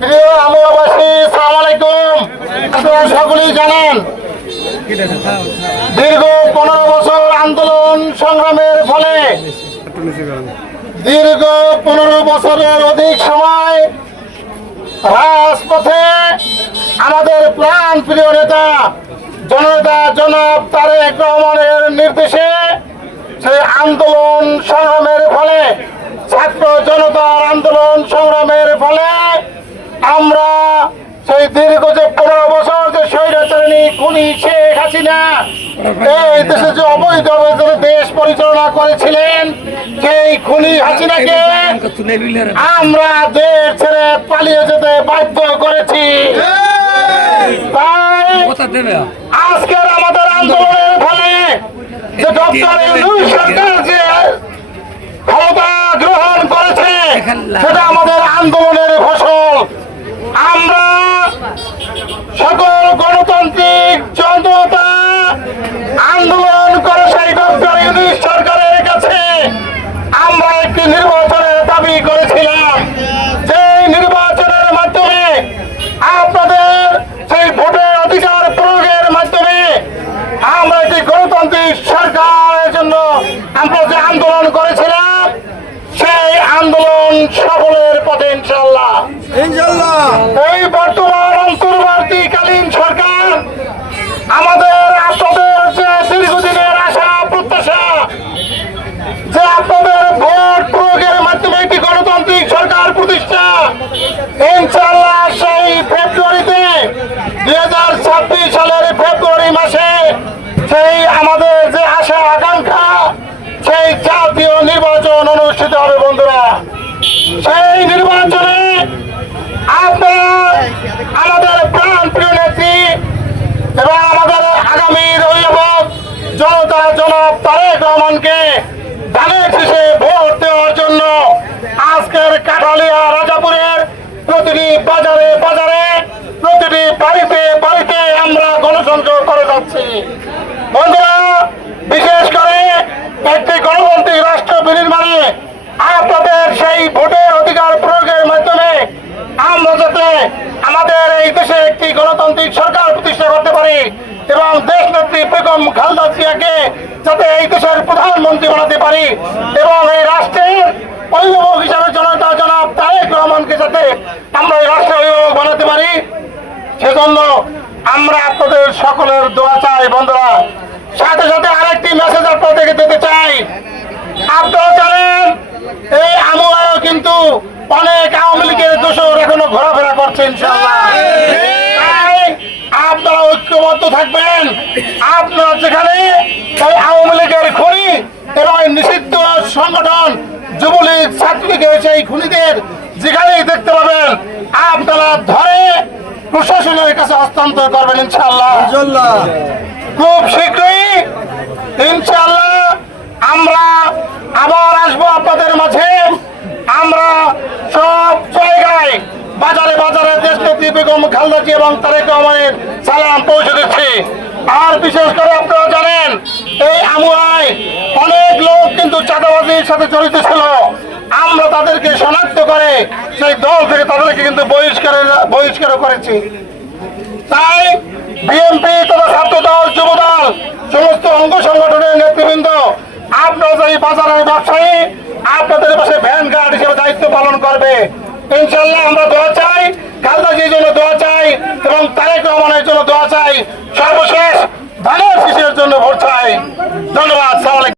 প্রিয় আমুয়াবাসী, আসসালামু আলাইকুম। আপনারা সকলেই জানেন দীর্ঘ 15 বছর আন্দোলন সংগ্রামের ফলে দীর্ঘ 15 বছরের অধিক সময় রাজপথে আমাদের প্রাণ প্রিয় নেতা জননেতা জনাব তারেক রহমানের নির্দেশে সেই আন্দোলন সংগ্রামের ফলে, ছাত্র জনতার আন্দোলন সংগ্রামের ফলে আমরা সেই দীর্ঘ যে 15 বছর যে স্বৈরাচারিণী খুনি শেখ হাসিনা এই দেশে যে অবৈধভাবে দেশ পরিচালনা করেছিলেন, সেই খুনি হাসিনাকে আমরা দেশ ছেড়ে পালিয়ে যেতে বাধ্য করেছি। তাই আজকের আমাদের আন্দোলনের ফলে যে ডক্টর ইউনূস সরকার যে ক্ষমতা গ্রহণ করেছে, সেটা আমাদের আন্দোলনের ফসল। আমরা সকল গণতান্ত্রিক জনতা আন্দোলন করে সেই ডক্টর ইউনূস সরকারের কাছে আমরা একটি নির্বাচনের দাবি করেছিলাম। সেই নির্বাচনের মাধ্যমে আপনাদের সেই ভোটের অধিকার প্রয়োগের মাধ্যমে আমরা একটি গণতান্ত্রিক সরকারের জন্য আমরা যে আন্দোলন করেছিলাম, সেই আন্দোলন সফলের পথে ইনশাআল্লাহ। এই বর্তমান অন্তর্বর্তীকালীন সরকার আমাদের আপনাদের যে দীর্ঘদিনের আশা প্রত্যাশা যে আপনাদের ভোট প্রয়োগের মাধ্যমে একটি গণতান্ত্রিক সরকার প্রতিষ্ঠা, ইনশাআল্লাহ সেই ফেব্রুয়ারিতে 2026 সালের ফেব্রুয়ারি মাসে সেই আমাদের যে আশা আকাঙ্ক্ষা, সেই জাতীয় নির্বাচন অনুষ্ঠিত হবে। বন্ধুরা, সেই নির্বাচনে আপনারা আমাদের প্রাণ প্রিয় নেত্রী এবং আমাদের আগামীর অভিভাবক জনতা জনাব তারেক রহমানকে ধানের শীষে ভোট দেওয়ার জন্য আজকের কাঠালিয়া রাজাপুরের প্রতিটি বাজারে বাজারে প্রতিটি বাড়িতে বাড়িতে আমরা গণসংযোগ করে যাচ্ছি। বন্ধুরা, বিশেষ করে একটি গণতান্ত্রিক রাষ্ট্র বিনির্মাণে আপনাদের সেই ভোটের অধিকার প্রয়োগের মাধ্যমে আমরা যাতে আমাদের এই দেশে একটি গণতান্ত্রিক সরকার প্রতিষ্ঠা করতে পারি এবং দেশ নেত্রী বেগম খালেদা জিয়াকে যাতে এই দেশের প্রধানমন্ত্রী বানাতে পারি এবং এই রাষ্ট্রের অভিভাবক হিসাবে জনতা জনাব তারেক রহমানকে যাতে আমরা এই রাষ্ট্রের অভিভাবক বানাতে পারি, সেজন্য আমরা আপনাদের সকলের দোয়া চাই। বন্ধুরা, সাথে সাথে আরেকটি মেসেজ আপনাদেরকে দিতে চাই। আপনারা জানেন এই আমুয়ায়ও কিন্তু অনেক আওয়ামী লীগের দোষর এখনো ঘোরাফেরা করছে। ইনশাআল্লাহ আপনারা ঐক্যবদ্ধ থাকবেন। আপনারা যেখানে আওয়ামী লীগের খুনি এবং নিষিদ্ধ সংগঠন যুবলীগ ছাত্রলীগের সেই খুনিদের যেখানেই দেখতে পাবেন, আপনারা ধরে প্রশাসনের কাছে হস্তান্তর করবেন। ইনশাআল্লাহ খুব শীঘ্রই ইনশাআল্লাহ আমরা আবার আসবো আপনাদের মাঝে। আমরা সব জায়গায় বাজারে বাজারে দেশনেত্রী বেগম খালেদা জিয়া এবং তারেক রহমানের সালাম পৌঁছে দিচ্ছি। আর বিশেষ করে আপনারা জানেন এই আমুয়ায় অনেক লোক কিন্তু চাঁদাবাজির সাথে জড়িত ছিল। আমরা তাদেরকে শনাক্ত করে সেই দল থেকে তাদেরকে কিন্তু বহিষ্কার করেছি। তাই বিএনপি তথা ছাত্র দল, যুব দল, সমস্ত অঙ্গ সংগঠনের নেতৃবৃন্দ, আপনারা এই বাজারের ব্যবসায়ী আপনাদের পাশে ভ্যান গার্ড হিসেবে দায়িত্ব পালন করবে। ইনশাআল্লাহ আমরা দোয়া চাই, খালেদা জিয়ার জন্য দোয়া চাই এবং তারেক রহমানের জন্য দোয়া চাই। সর্বশেষ